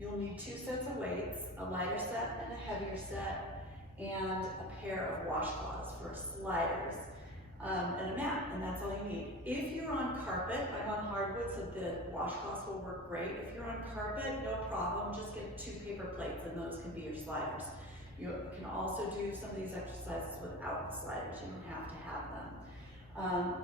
You'll need 2 sets of weights, a lighter set and a heavier set, and a pair of washcloths for sliders, and a mat, and that's all you need. If you're on carpet, I'm on hardwood, so the washcloths will work great. If you're on carpet, no problem, just get 2 paper plates and those can be your sliders. You can also do some of these exercises without the sliders, you don't have to have them.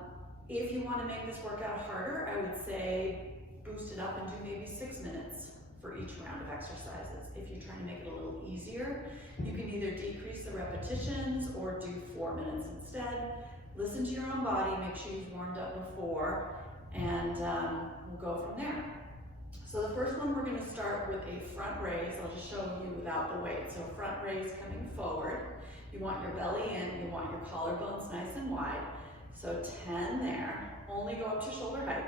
If you want to make this workout harder, I would say boost it up and do maybe 6 minutes for each round of exercises. If you're trying to make it a little easier, you can either decrease the repetitions or do 4 minutes instead. Listen to your own body, make sure you've warmed up before, and we'll go from there. So the first one, we're going to start with a front raise. I'll just show you without the weight. So front raise coming forward. You want your belly in, you want your collarbones nice and wide. So 10 there, only go up to shoulder height.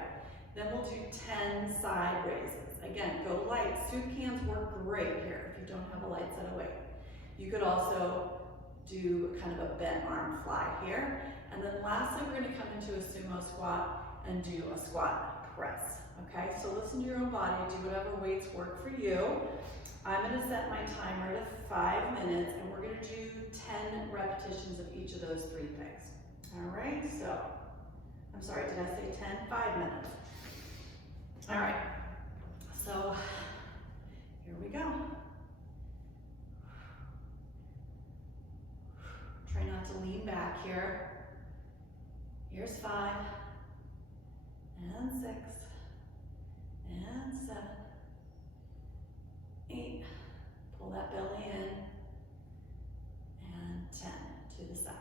Then we'll do 10 side raises. Again, go light. Soup cans work great here if you don't have a light set of weight. You could also do kind of a bent arm fly here. And then lastly, we're going to come into a sumo squat and do a squat press. Okay, so listen to your own body, do whatever weights work for you. I'm going to set my timer to 5 minutes, and we're going to do 10 repetitions of each of those 3 things. All right, so, I'm sorry, did I say 10? 5 minutes. All right, so here we go. Try not to lean back here. Here's 5, and 6, and 7, 8, pull that belly in, and 10 to the side.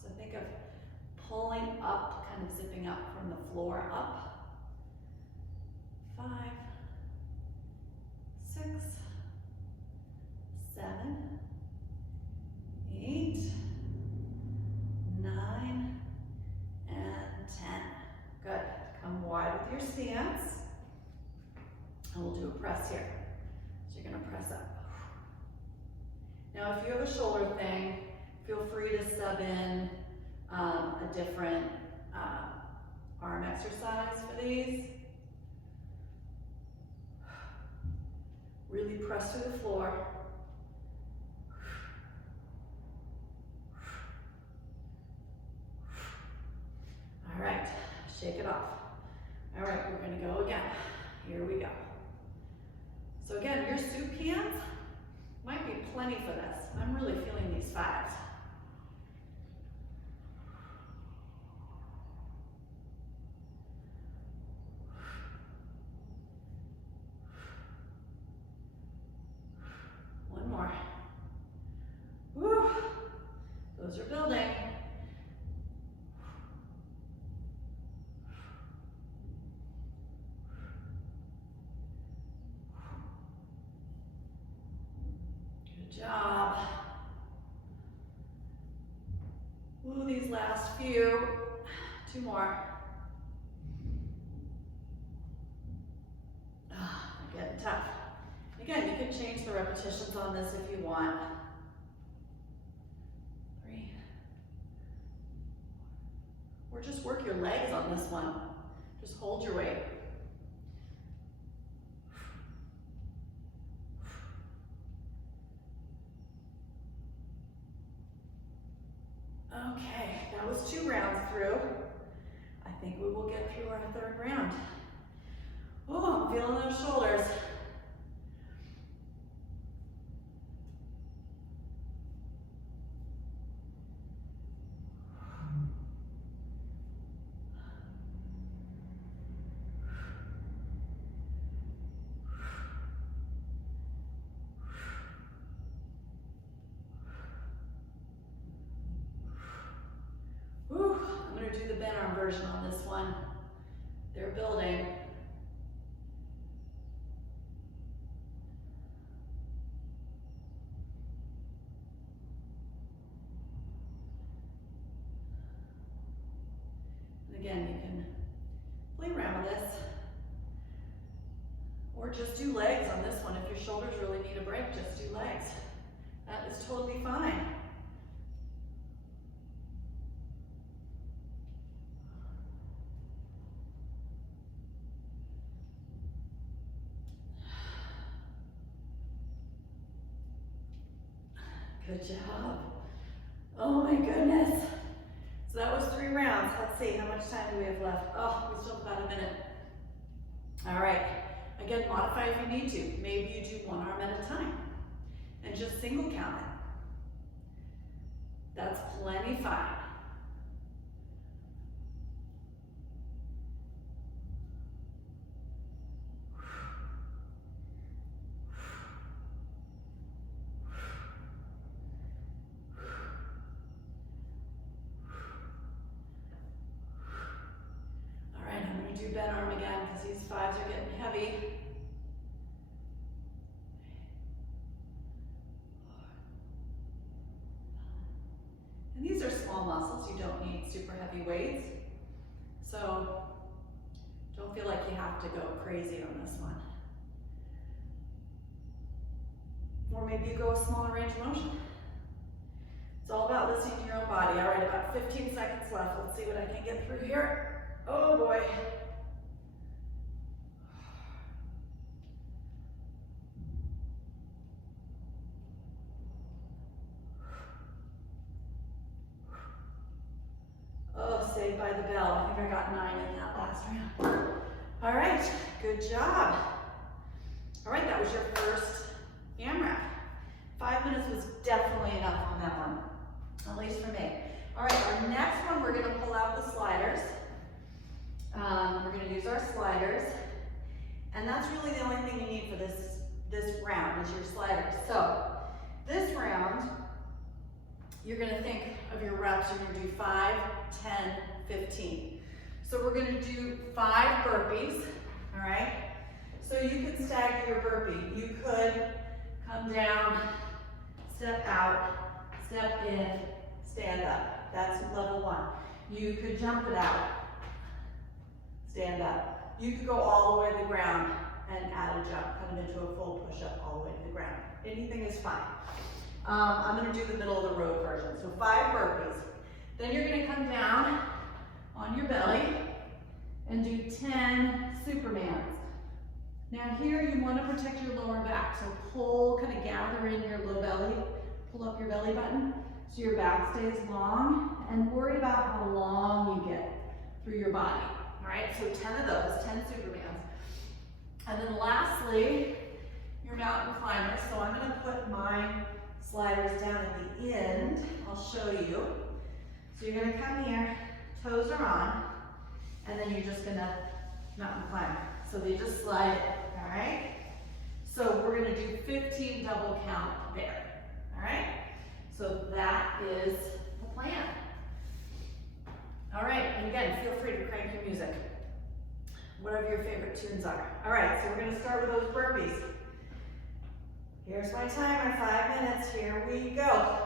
So think of pulling up, kind of zipping up from the floor up. 5, 6, 7, 8, 9, and 10. Good. Come wide with your stance. And we'll do a press here. So you're going to press up. Now, if you have a shoulder thing, feel free to sub in a different arm exercise for these. Really press through the floor. All right, shake it off. All right, we're gonna go again. Here we go. So again, your soup cans might be plenty for this. I'm really feeling these 5s. One more. Woo! Those are building. Good job. Ooh, these last few. 2 more. Getting tough. Again, you can change the repetitions on this if you want. 3. Or just work your legs on this one. Just hold your weight. Okay, that was 2 rounds through. I think we will get through our 3rd round. Oh, I'm feeling those shoulders. Whew, I'm going to do the bent arm version on this one. They're building. And again, you can play around with this. Or just do legs on this one. If your shoulders really need a break, just do legs. That is totally fine. Good job. Oh my goodness. So that was 3 rounds. Let's see, how much time do we have left? Oh, we still have about a minute. All right. Again, modify if you need to. Maybe you do 1 arm at a time and just single count it. That's plenty fine. Do bent arm again because these 5s are getting heavy. And these are small muscles. You don't need super heavy weights. So don't feel like you have to go crazy on this one. Or maybe you go a smaller range of motion. It's all about listening to your own body. All right, about 15 seconds left. Let's see what I can get through here. Oh boy. Oh, saved by the bell. I think I got 9 in that last round. All right, good job. All right, that was your first AMRAP. 5 minutes was definitely enough on that one, at least for me. All right, our next one, we're gonna pull out the sliders. We're gonna use our sliders. And that's really the only thing you need for this round is your sliders. So this round, you're gonna think of your reps. You're gonna do 5, 10, 15. So we're gonna do 5 burpees, all right? So you could stagger your burpee. You could come down, step out, step in, stand up. That's level 1. You could jump it out, stand up. You could go all the way to the ground and add a jump, kind of into a full push-up all the way to the ground. Anything is fine. I'm gonna do the middle of the road version. So 5 burpees. Then you're gonna come down on your belly and do 10 Supermans. Now here you wanna protect your lower back. So pull, kind of gather in your low belly, pull up your belly button so your back stays long, and worry about how long you get through your body. All right, so 10 of those, 10 Supermans. And then lastly, your mountain climbers. So I'm gonna put my sliders down at the end. I'll show you. So you're gonna come here, toes are on, and then you're just gonna mountain climb. So they just slide it, all right? So we're gonna do 15 double count there, all right? So that is the plan. All right, and again, feel free to crank your music, whatever your favorite tunes are. All right, so we're gonna start with those burpees. Here's my timer, 5 minutes, here we go.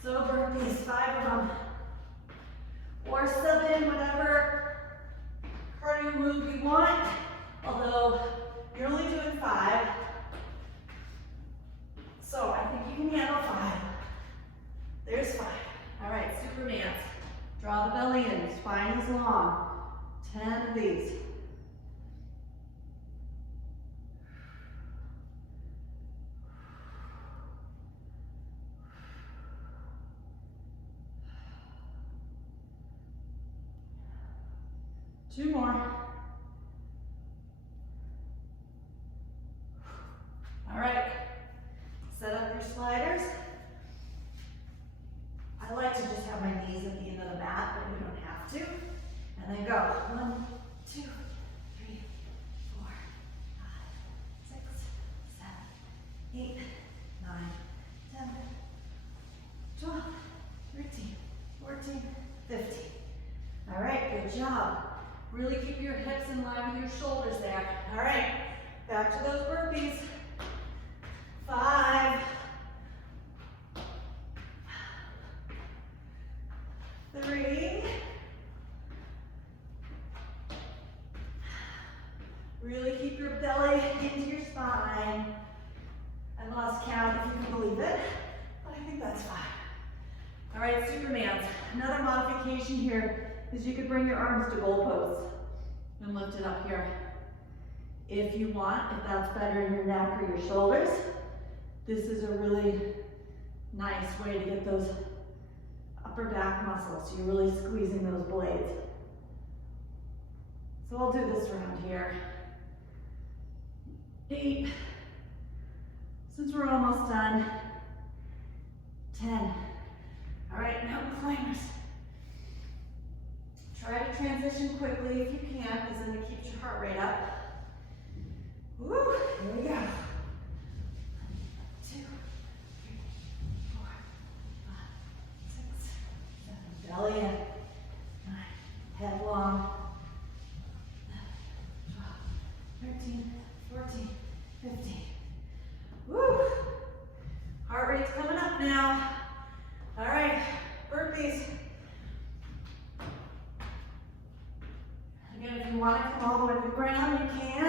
So burpees, 5 of them. Or sub in whatever cardio move you want, although you're only doing 5. So I think you can handle 5. There's 5. All right, Supermans. Draw the belly in, spine is long. 10 of these. Two more. All right, set up your sliders. I like to just have my knees at the end of the mat, but you don't have to. And then go. 1, 2, 3, 4, 5, 6, 7, 8, 9, 10, 12, 13, 14, 15. All right, good job. Really keep your hips in line with your shoulders there. All right, back to those burpees. 5, 3, really keep your belly into your spine. I lost count if you can believe it, but I think that's fine. All right, Supermans. Another modification here is you could bring your arms to goalposts and lift it up here. If you want, if that's better in your neck or your shoulders, this is a really Nice way to get those upper back muscles. So you're really squeezing those blades. So I'll do this round here. 8. Since we're almost done. 10. All right, mountain climbers. Try to transition quickly if you can, because then it keeps your heart rate up. Woo, here we go. 1, 2, 3, 4, 5, 6, 7. Belly in. 9. Head long. 11, 12, 13, 14, 15. Woo! Heart rate's coming up now. All right, burpees. Again, if you want to come all the way to the ground, you can.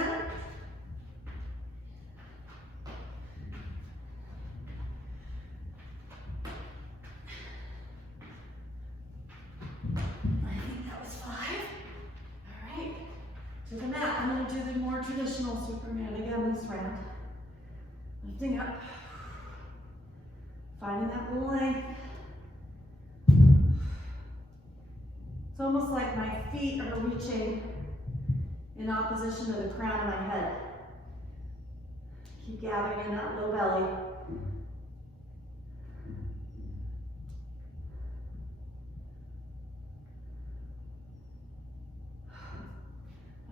I think that was 5. All right, to the mat. I'm going to do the more traditional Superman again this round. Lifting up, finding that little length. It's almost like my feet are reaching in opposition to the crown of my head. Keep gathering in that low belly.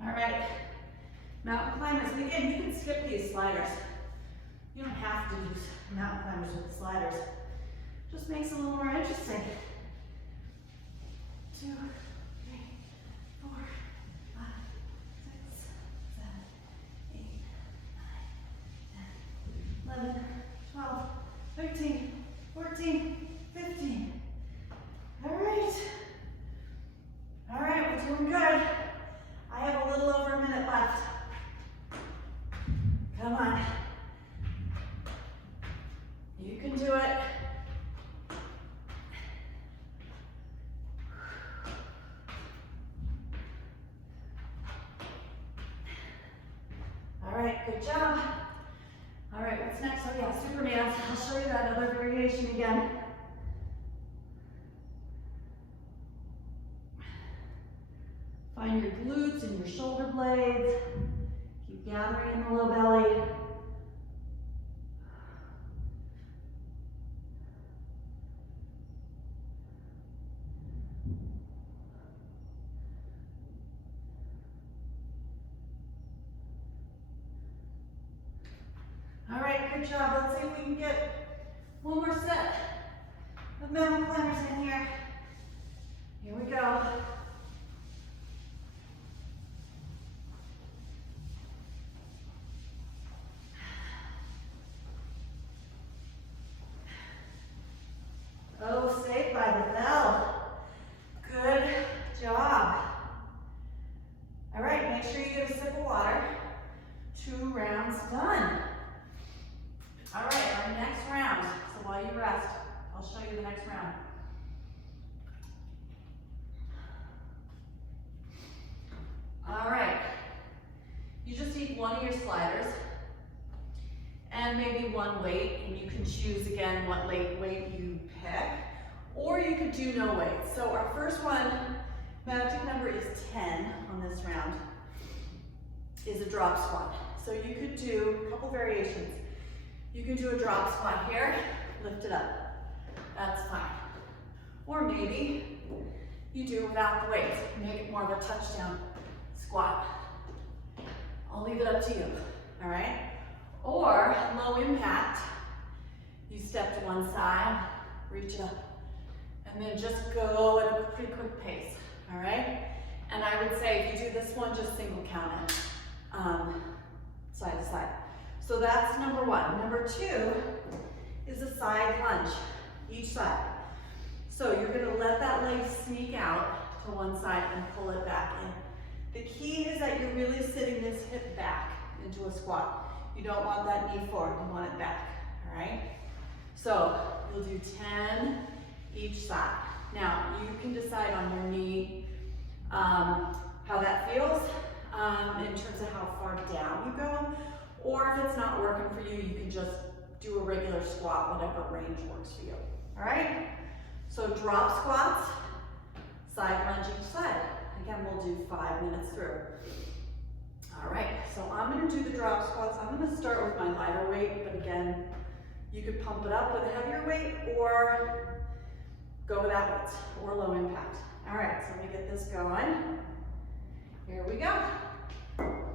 All right, mountain climbers. And again, you can skip these sliders. You don't have to use mountain climbers with the sliders. Just makes it a little more interesting. 2, 3, 4, 5, 6, 7, 8, 9, 10, 11, 12, 13, 14, 15. All right. All right, we're doing good. I have a little over a minute left. Come on. You can do it. All right, good job. All right, what's next? Oh yeah, Superman. I'll show you that other variation again. Find your glutes and your shoulder blades. Keep gathering in the low belly. All right, good job. Let's see if we can get one more set of mountain climbers in here. Here we go. Oh, saved by the bell. Good job. All right, make sure you get a sip of water. 2 rounds done. All right, our next round. So while you rest, I'll show you the next round. All right, you just need one of your sliders and maybe one weight, and you can choose again what weight you pick, or you could do no weight. So our first one, magic number is 10 on this round, is a drop squat. So you could do a couple variations. You can do a drop squat here, lift it up. That's fine. Or maybe you do it without the weight, make it more of a touchdown squat. I'll leave it up to you, all right? Or low impact, you step to one side, reach it up, and then just go at a pretty quick pace, all right? And I would say if you do this one, just single count it, side to side. So that's number 1. Number 2 is a side lunge, each side. So you're gonna let that leg sneak out to one side and pull it back in. The key is that you're really sitting this hip back into a squat. You don't want that knee forward, you want it back, all right? So you'll do 10 each side. Now, you can decide on your knee how that feels in terms of how far down you go, or if it's not working for you, you can just do a regular squat, whatever range works for you. All right? So drop squats, side lunge each side. Again, we'll do 5 minutes through. All right, so I'm gonna do the drop squats. I'm gonna start with my lighter weight, but again, you could pump it up with a heavier weight or go without weights or low impact. All right, so let me get this going. Here we go. All right.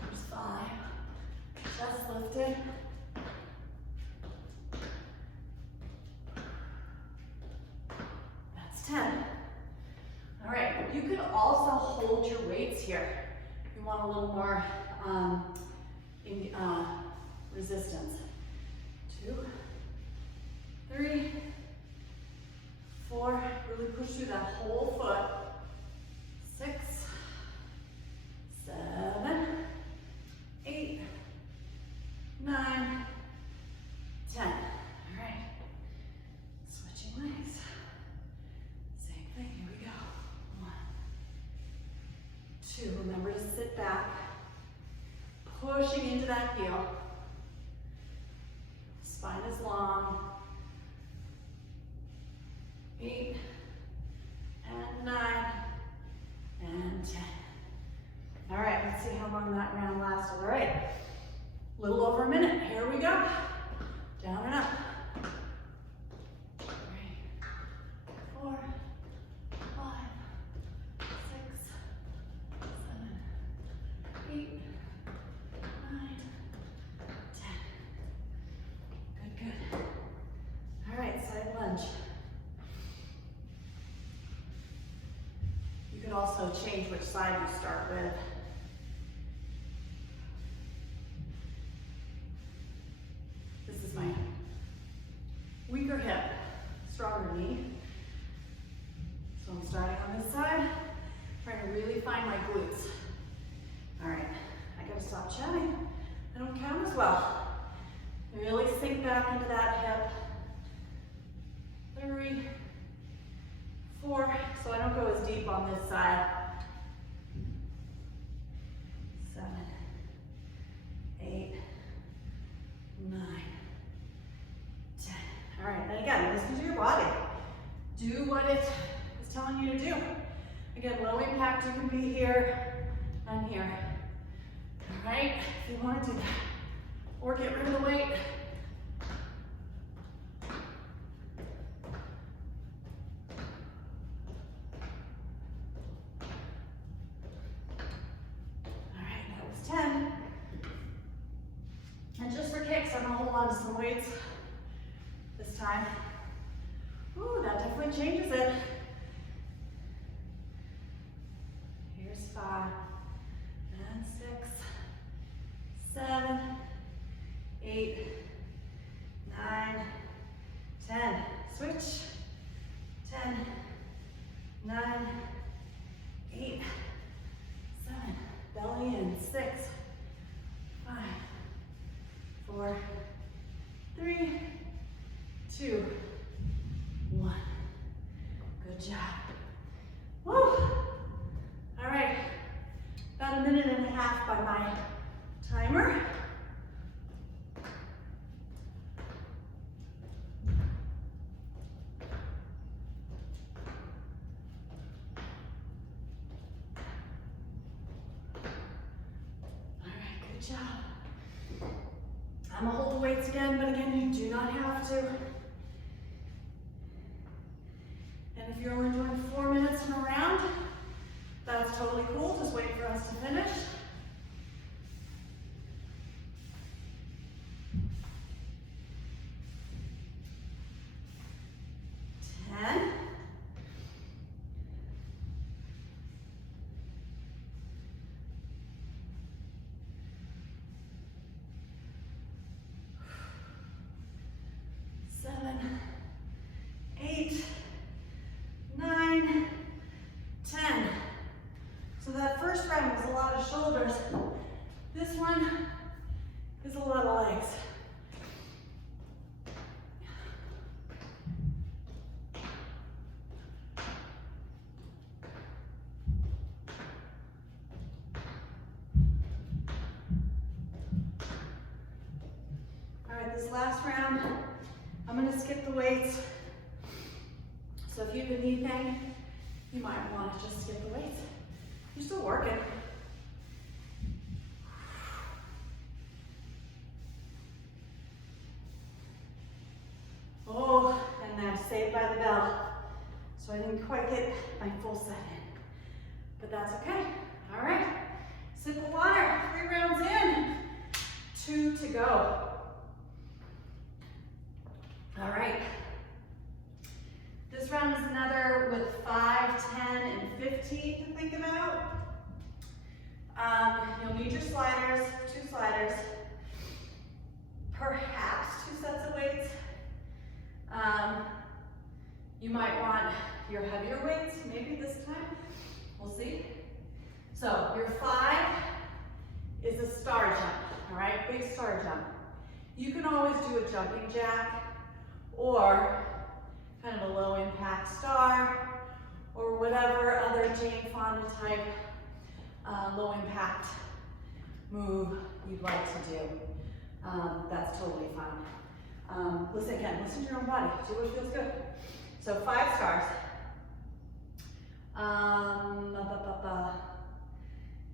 There's 5. Chest lifted. That's 10. All right, you could also hold your weights here. If you want a little more resistance. 2, 3, 4, really push through that whole foot. 6, 7, 8, 9, 10. All right, switching legs. Same thing, here we go. 1, 2, remember to sit back, pushing into that heel. Spine is long. 8, and 9, and 10. All right, let's see how long that round lasted. All right, a little over a minute. Here we go. Down and up. 3, 4, 5, 6, 7, 8, 9, 10. Good, good. All right, side lunge. You could also change which side you start with. This is my weaker hip, stronger knee. So I'm starting on this side, trying to really find my glutes. All right, I gotta stop chatting. I don't count as well. Really sink back into that hip. 3, 4, so I don't go as deep on this side. 7, 8, 9, 10. All right, and again, listen to your body. Do what it is telling you to do. Again, low impact, you can be here and here. All right, if you want to do that. Or get rid of the weight. All right, that was 10. And just for kicks, I'm gonna hold on to some weights this time. Ooh, that definitely changes it. Here's 5, and 6, 7, 8, 9, 10. Switch. 10, 9, 8, 7. Belly in. 6, 5, 4, 3, 2, 1. Good job. Woo! All right. About a minute and a half by my timer. Good job. I'm gonna hold the weights again, but again, you do not have to. And if you're only doing 4 minutes in a round, that's totally cool. Just wait for us to finish. 10. 7, 8, 9, 10. So that first round was a lot of shoulder last round, I'm gonna skip the weights. So if you have a knee pain, you might want to just skip the weights. You're still working. Oh, and I'm saved by the bell. So I didn't quite get my full set in, but that's okay. All right, sip of water, 3 rounds in, 2 to go. All right. This round is another with 5, 10, and 15 to think about. You'll need your sliders, 2 sliders, perhaps 2 sets of weights. You might want your heavier weights, maybe this time, we'll see. So your 5 is a star jump, all right, big star jump. You can always do a jumping jack or kind of a low impact star or whatever other Jane Fonda type low impact move you'd like to do. That's totally fine. Listen to your own body, do what feels good. So 5 stars.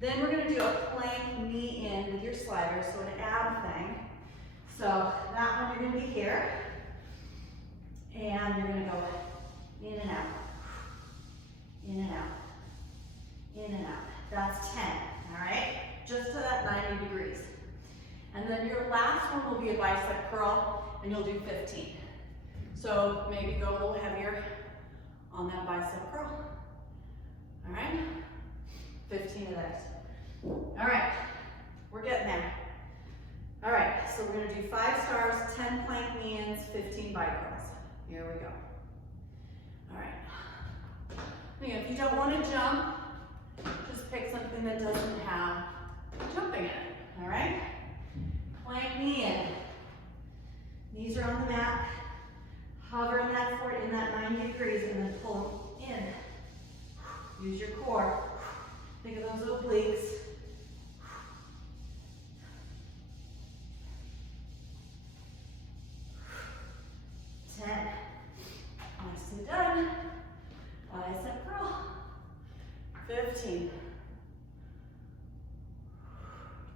Then we're gonna do a plank knee in with your sliders, so an ab thing. So that one you're gonna be here, and you're gonna go in and out, in and out, in and out. That's 10, all right? Just to that 90 degrees. And then your last one will be a bicep curl, and you'll do 15. So maybe go a little heavier on that bicep curl. All right? 15 of those. All right, we're getting there. All right, so we're gonna do 5 stars, 10 plank knee-ins, 15 bicep curls. Here we go. All right. Now, if you don't want to jump, just pick something that doesn't have jumping in it, all right? Plank knee in. Knees are on the mat. Hover in that 90 degrees and then pull them in. Use your core. Think of those obliques. 10. Nicely done. Bicep curl. 15.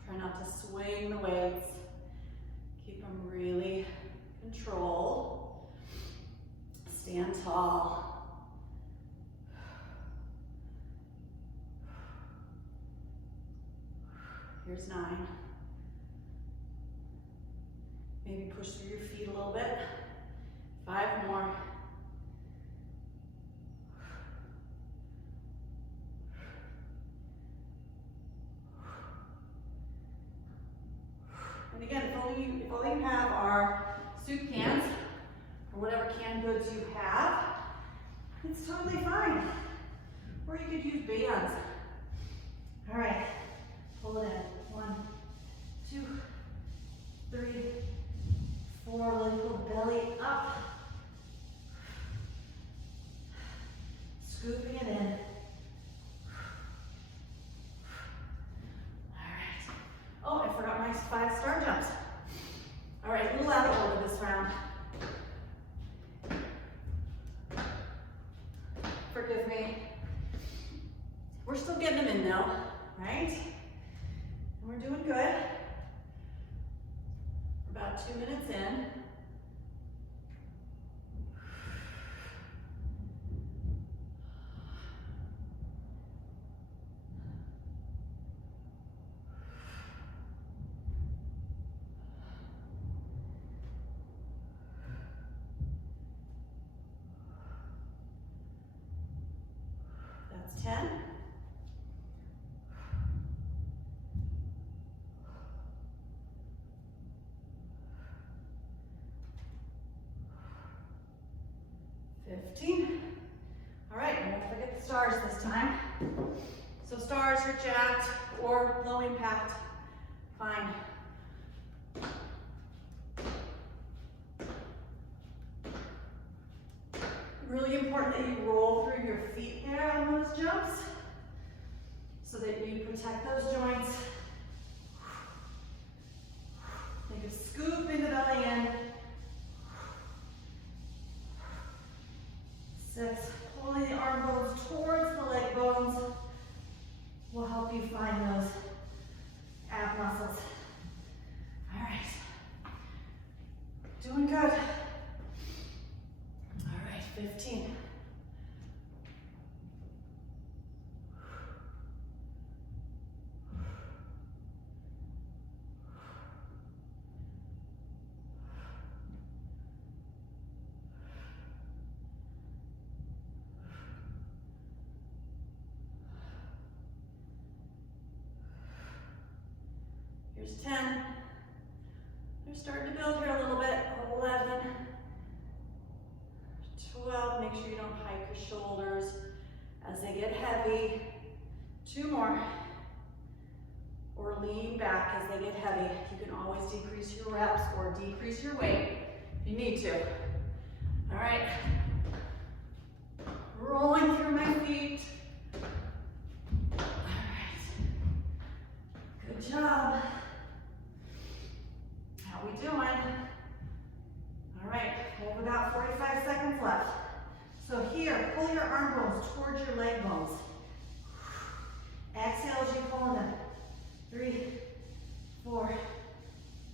Try not to swing the weights. Keep them really controlled. Stand tall. Here's 9. Maybe push through your feet a little bit. 5 more. And again, if all you have are soup cans, or whatever canned goods you have, it's totally fine. Or you could use bands. All right, pull it in. 1, 2, 3, 4, really pull the belly up. Scooping it in. All right. Oh, I forgot my 5 star jumps. All right, a little out of order this round. Forgive me. We're still getting them in though, right? And we're doing good. We're about 2 minutes in. That's 10. All right, and don't forget the stars this time. So stars are jacked or low impact, fine. Really important that you roll through your feet there on those jumps so that you protect those joints. Think of scooping the belly in. Doing good. All right, 15. Here's 10. They're starting to build here a little bit. 11. 12. Make sure you don't hike your shoulders as they get heavy. 2 more. Or lean back as they get heavy. You can always decrease your reps or decrease your weight if you need to. All right. Rolling through my feet. All right. Good job. How we doing? All right, we have about 45 seconds left. So here, pull your arm bones towards your leg bones. Exhale as you pull them. 3, 4,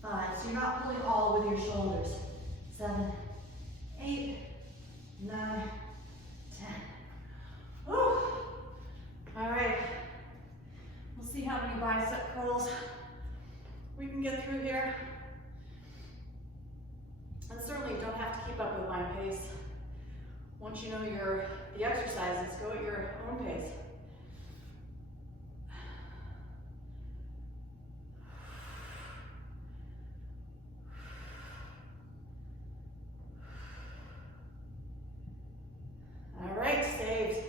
5. So you're not pulling all with your shoulders. 7, 8, 9, 10. Woo! All right. We'll see how many bicep curls we can get through here. And certainly you don't have to keep up with my pace. Once you know the exercises, go at your own pace. All right, saved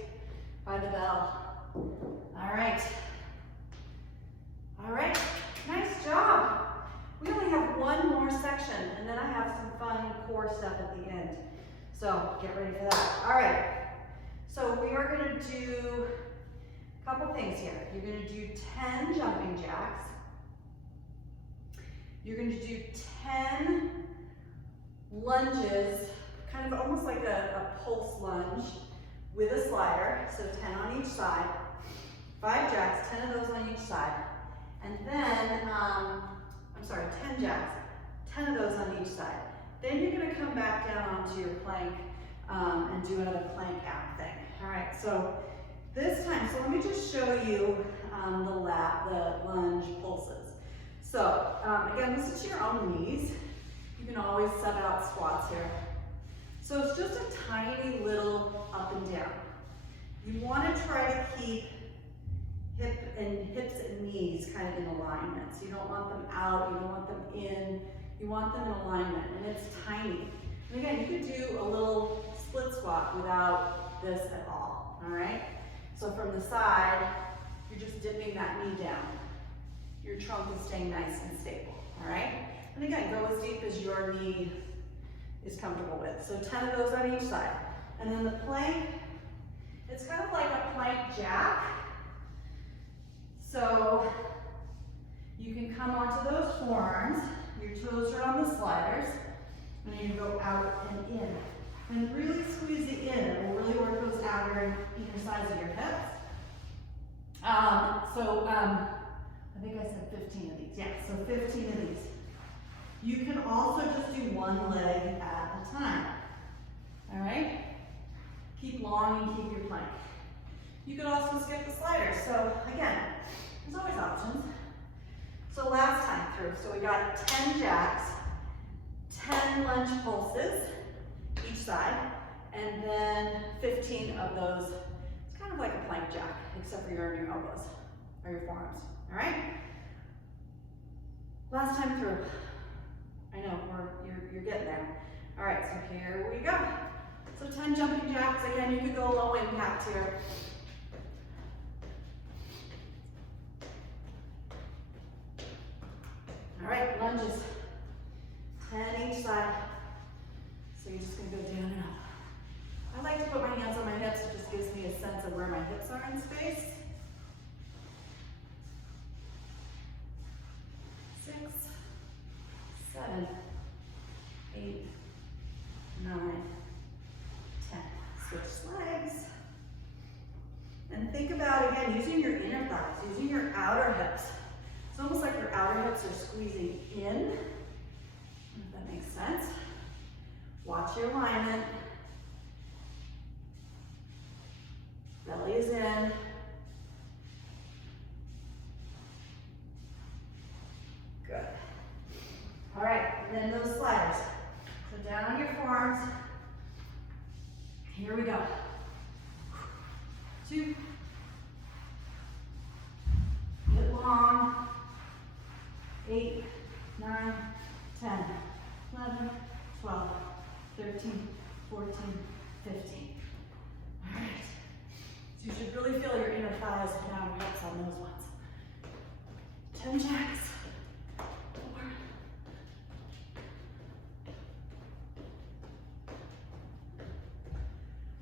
by the bell. All right. All right, nice job. We only have one more section, and then I have some fun core stuff at the end. So get ready for that. All right, so we are gonna do a couple things here. You're gonna do 10 jumping jacks. You're gonna do 10 lunges, kind of almost like a pulse lunge with a slider, so 10 on each side. 5 jacks, 10 of those on each side. And then, 10 jacks, 10 of those on each side. Then you're gonna come back down onto your plank and do another plank ab thing. All right, so this time, so let me just show you the lunge pulses. So again, this is to your own knees. You can always sub out squats here. So it's just a tiny little up and down. You wanna try to keep hips and knees kind of in alignment. So you don't want them out, you don't want them in, you want them in alignment, and it's tiny. And again, you could do a little split squat without this at all right? So from the side, you're just dipping that knee down. Your trunk is staying nice and stable, all right? And again, go as deep as your knee is comfortable with. So 10 of those on each side. And then the plank, it's kind of like a plank jack. So you can come onto those forearms, your toes are on the sliders, and you go out and in. And really squeeze the in, it will really work those outer and inner sides of your hips. I think I said 15 of these, yeah, so 15 of these. You can also just do one leg at a time, all right? Keep long and keep your plank. You could also skip the sliders. So again, there's always options. So last time through, so we got 10 jacks, 10 lunge pulses each side, and then 15 of those. It's kind of like a plank jack, except for you're on your elbows or your forearms, all right? Last time through. I know, you're getting there. All right, so here we go. So 10 jumping jacks. Again, you could go low impact here. All right, lunges. 10 each side. So you're just gonna go down and up. I like to put my hands on my hips. It just gives me a sense of where my hips are in space. 6, 7, 8, 9, 10. Switch legs. And think about, again, using your inner thighs, using your outer hips. It's almost like your outer hips are squeezing in, if that makes sense. Watch your alignment. Belly is in. Good. All right, and then those sliders. So down on your forearms. Here we go. 2. Get long. 8, 9, 10, 11, 12, 13, 14, 15. All right. So you should really feel your inner thighs and down your hips on those ones. 10 jacks.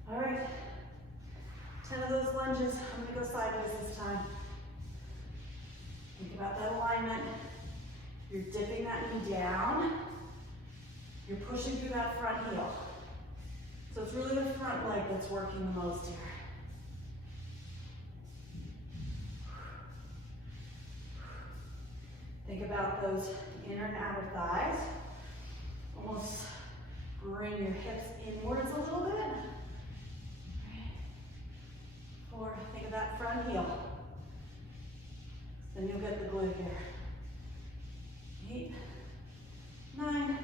4. All right. 10 of those lunges. I'm going to go sideways this time. Think about that alignment. You're dipping that knee down. You're pushing through that front heel. So it's really the front leg that's working the most here. Think about those inner and outer thighs. Almost bring your hips inwards a little bit. 4, think of that front heel. Then you'll get the glute here. 8, 9,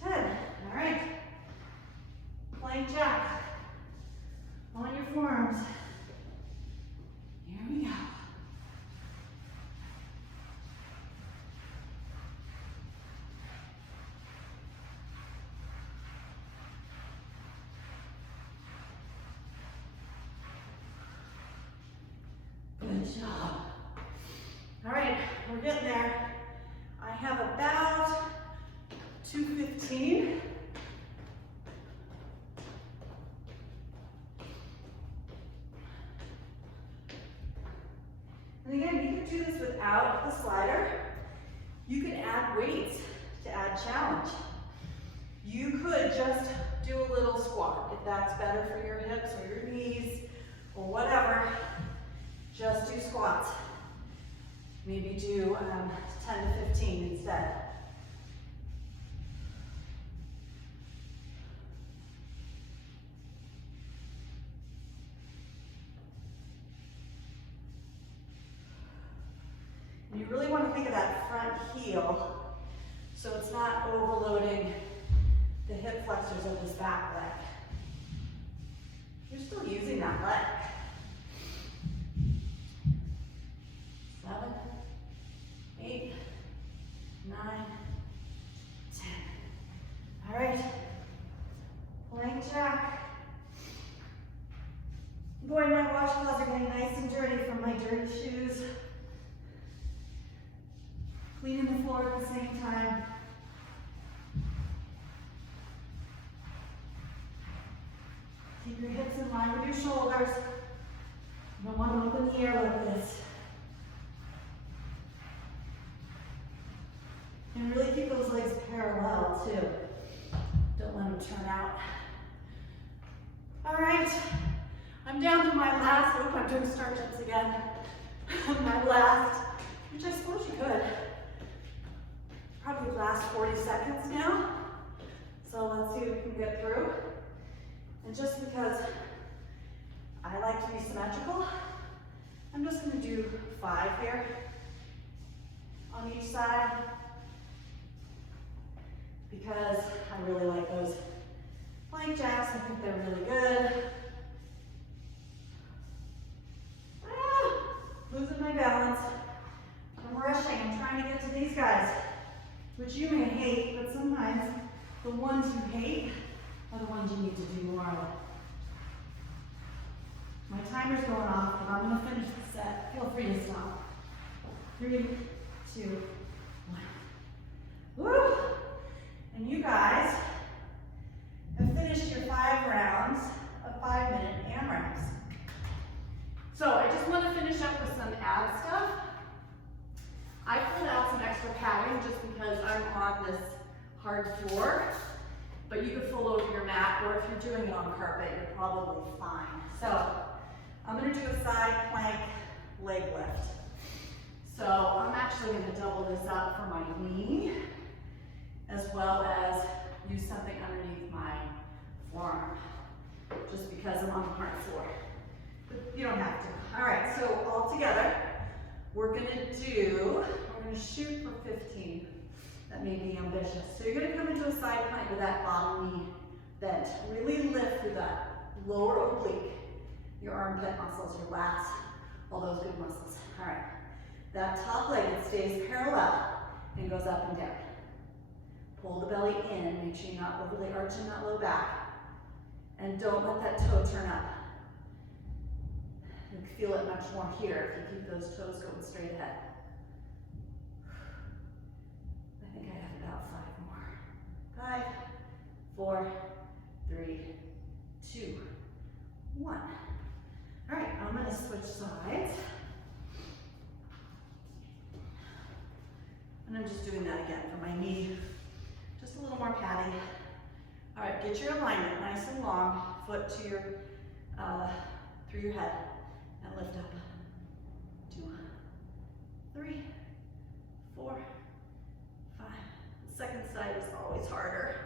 10. All right. Plank jack. On your forearms. Here we go. Good job. All right, we're getting there. I have about 2:15. And again, you can do this without the slider. You can add weights to add challenge. You could just do a little squat if that's better for your hips or your knees or whatever. Just do squats. Maybe do 10 to 15 instead. And you really want to think of that front heel so it's not overloading the hip flexors of this back leg. You're still using that leg. 7, 8, 9, 10. All right. Plank jack. Boy, my washcloths are getting nice and dirty from my dirty shoes. Cleaning the floor at the same time. Keep your hips in line with your shoulders. You don't want to open the air like this. And really keep those legs parallel too. Don't let them turn out. All right, I'm down to my last, I'm doing start jumps again. My last, which I suppose you could. Probably last 40 seconds now. So let's see if we can get through. And just because I like to be symmetrical, I'm just gonna do 5 here on each side because I really like those plank jacks. I think they're really good. Losing my balance. I'm rushing, I'm trying to get to these guys, which you may hate, but sometimes the ones you hate are the ones you need to do more of. My timer's going off, and I'm going to finish the set. Feel free to stop. 3, 2, 1. Woo! And you guys have finished your 5 rounds of 5-minute AMRAPs. So I just want to finish up with some ab stuff. I pulled out some extra padding just because I'm on this hard floor, but you could fold over your mat, or if you're doing it on carpet, you're probably fine. So I'm going to do a side plank leg lift. So I'm actually going to double this up for my knee, as well as use something underneath my forearm, just because I'm on the hard floor. But you don't have to. All right, so all together, we're gonna shoot for 15. That may be ambitious. So you're gonna come into a side plank with that bottom knee bent. Really lift through that lower oblique, your armpit muscles, your lats, all those good muscles. All right, that top leg, it stays parallel and goes up and down. Pull the belly in, make sure you're not overly arching that low back. And don't let that toe turn up. You can feel it much more here if you keep those toes going straight ahead. I think I have about 5 more. 5, 4, 3, 2, 1. All right, I'm gonna switch sides. And I'm just doing that again for my knee. Just a little more padding. All right, get your alignment nice and long, foot to your, through your head, and lift up. 2, 3, 4, 5. The second side is always harder.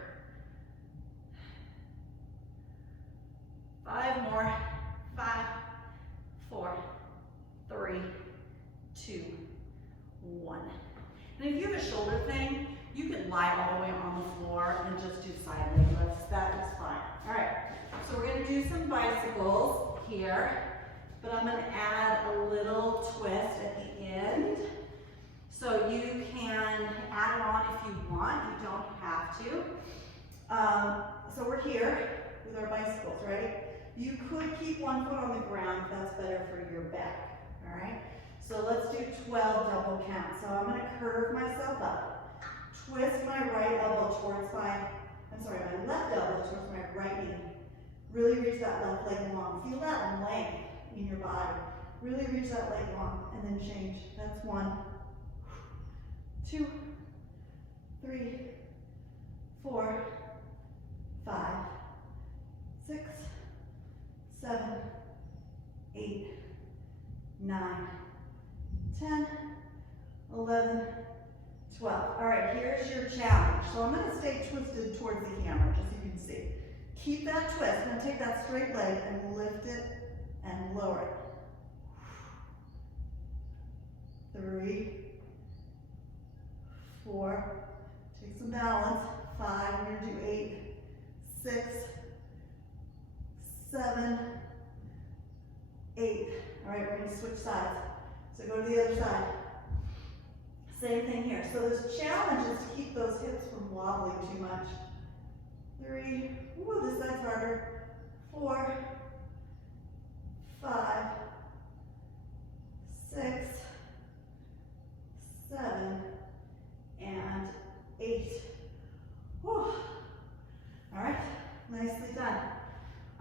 5 more. 5, 4, 3, 2, 1. And if you have a shoulder thing, you can lie all the way on the floor and just do side leg lifts. That is fine. All right, so we're gonna do some bicycles here, but I'm gonna add a little twist at the end. So you can add it on if you want, you don't have to. So we're here with our bicycles, right? You could keep one foot on the ground if that's better for your back, all right? So let's do 12 double counts. So I'm gonna curve myself up, twist my right elbow towards my left elbow towards my right knee. Really reach that left leg long. Feel that length in your body. Really reach that leg long and then change. That's 1, 2, 3, 4, 5, 6, 7, 8, 9, 10, 11, 12. All right, here's your challenge. So I'm gonna stay twisted towards the camera, just so you can see. Keep that twist. I'm gonna take that straight leg and lift it and lower it. 3, 4, take some balance. 5, we're gonna do 8, 6, 7, 8. All right, we're gonna switch sides. So go to the other side. Same thing here. So this challenge is to keep those hips from wobbling too much. 3, ooh, this side's harder. 4, 5, 6, 7, and 8. Whew. All right, nicely done.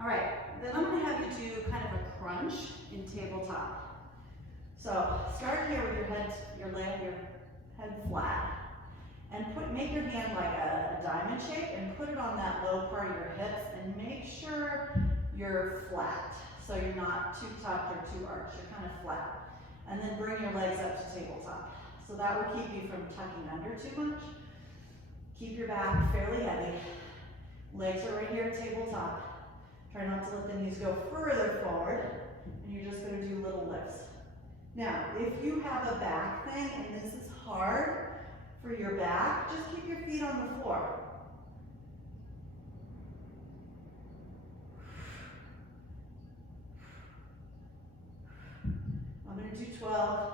All right, then I'm gonna have you do kind of a crunch in tabletop. So start here with your head flat, and make your hand like a diamond shape and put it on that low part of your hips, and make sure you're flat. So you're not too tucked or too arched, you're kind of flat. And then bring your legs up to tabletop. So that will keep you from tucking under too much. Keep your back fairly heavy. Legs are right here at tabletop. Try not to let the knees go further forward, and you're just gonna do little lifts. Now, if you have a back thing and this is hard for your back, just keep your feet on the floor. I'm gonna do 12.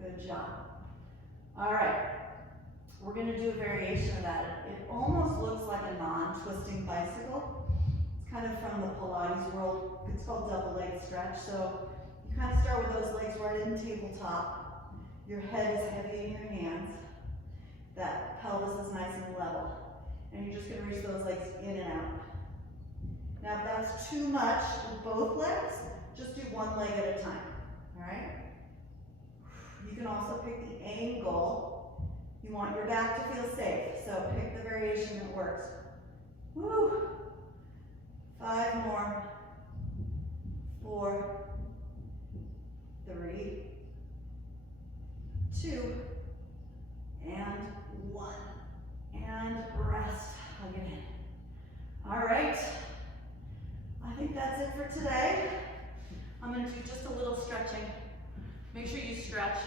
Good job. All right, we're gonna do a variation of that. It almost looks like a non-twisting bicycle. Kind of from the Pilates world. It's called double leg stretch. So you kind of start with those legs right in tabletop. Your head is heavy in your hands. That pelvis is nice and level. And you're just going to reach those legs in and out. Now if that's too much with both legs, just do one leg at a time. All right? You can also pick the angle. You want your back to feel safe. So pick the variation that works. Woo! 5 more. 4, 3, 2, 2, and 1, and rest. Hug it in. All right, I think that's it for today. I'm gonna do just a little stretching. Make sure you stretch.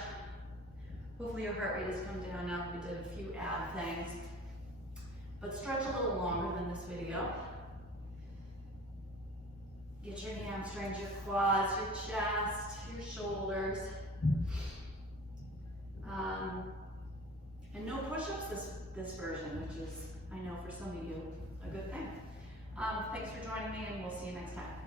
Hopefully your heart rate has come down now that we did a few ab things. But stretch a little longer than this video. Get your hamstrings, your quads, your chest, your shoulders. And no push-ups this version, which is, I know for some of you, a good thing. Thanks for joining me, and we'll see you next time.